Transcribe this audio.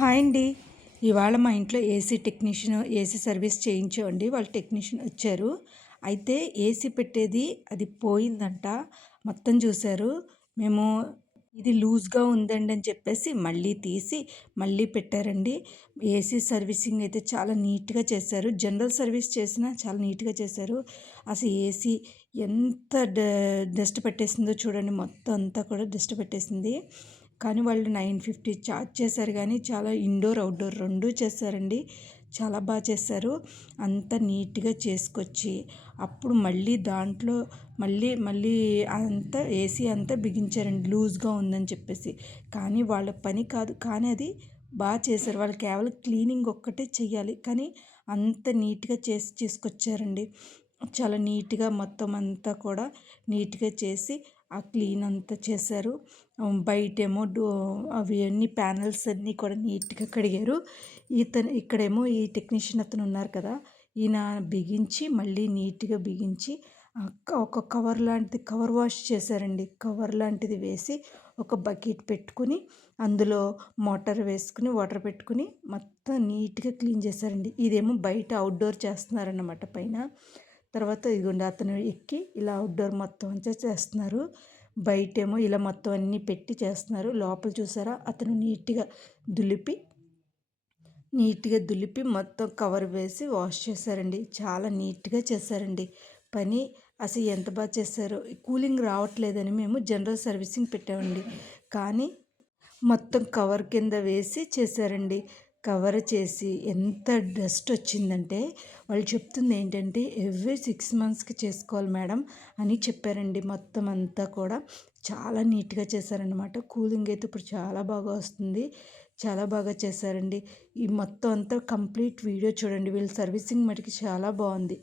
Hi అండి. ఇవాళ మా ఇంట్లో ఏసీ సర్వీస్ చేయించామండి. వాళ్ళు టెక్నీషియన్ వచ్చారు. అయితే ఏసీ పెట్టేది అది పోయిందంట. మొత్తం చూసారు. మేము ఇది లూజ్‌గా ఉందండి అని చెప్పేసి మళ్ళీ తీసి మళ్ళీ పెట్టారండి. ఏసీ సర్వీసింగ్ అయితే చాలా నీట్‌గా చేశారు. జనరల్ సర్వీస్ చేసినా చాలా నీట్‌గా చేశారు. అసలు ఏసీ ఎంత డస్ట్ పట్టేసిందో చూడండి. మొత్తం అంతా కూడా డస్ట్ పట్టేసింది. కానీ వాళ్ళు 950 ఛార్జ్ చేశారు. కానీ చాలా ఇండోర్, అవుట్‌డోర్ 2 చేశారండి. చాలా బాగా చేశారు. అంతా నీట్‌గా చేసుకొచ్చి అప్పుడు మళ్ళీ దాంట్లో మళ్ళీ అంతా ఏసీ అంతా బిగించారండి లూజ్‌గా ఉందని చెప్పేసి. కానీ వాళ్ళ పని కాదు. కానీ అది బాగా చేశారు. వాళ్ళు కేవలం క్లీనింగ్ ఒక్కటే చెయ్యాలి. కానీ అంత నీట్‌గా చేసుకొచ్చారండి. చాలా నీట్‌గా మొత్తం అంతా కూడా నీట్‌గా చేసి ఆ క్లీన్ అంతా చేశారు. బయటేమో అవి అన్నీ ప్యానెల్స్ అన్నీ కూడా నీట్‌గా కడిగారు. ఇక్కడేమో ఈ టెక్నీషియన్ అతను ఉన్నారు కదా! ఈయన బిగించి మళ్ళీ నీట్‌గా బిగించి ఒక కవర్ వాష్ చేశారండి. కవర్ లాంటిది వేసి ఒక బకెట్ పెట్టుకుని అందులో మోటార్ వేసుకుని వాటర్ పెట్టుకుని మొత్తం నీట్‌గా క్లీన్ చేశారండి. ఇదేమో బయట అవుట్‌డోర్ చేస్తున్నారన్నమాట పైన. తర్వాత ఇదిగోండి అతను ఎక్కి ఇలా అవుట్‌డోర్ మొత్తం అంతా చేస్తున్నారు. బయటేమో ఇలా మొత్తం అన్నీ పెట్టి చేస్తున్నారు. లోపల చూసారా అతను నీట్‌గా దులిపి మొత్తం కవర్ వేసి వాష్ చేశారండి. చాలా నీట్‌గా చేశారండి పని. అసలు ఎంత బాగా చేశారో. కూలింగ్ రావట్లేదని మేము జనరల్ సర్వీసింగ్ పెట్టామండి. కానీ మొత్తం కవర్ కింద వేసి చేశారండి. కవర్ చేసి ఎంత డస్ట్ వచ్చిందంటే వాళ్ళు చెప్తుంది ఏంటంటే ఎవ్రీ 6 మంత్స్‌కి చేసుకోవాలి మేడం అని చెప్పారండి. మొత్తం అంతా కూడా చాలా నీట్‌గా చేశారనమాట. కూలింగ్ అయితే ఇప్పుడు చాలా బాగా వస్తుంది. చాలా బాగా చేశారండి. ఈ మొత్తం అంతా కంప్లీట్ వీడియో చూడండి. వీళ్ళ సర్వీసింగ్ మటుకి చాలా బాగుంది.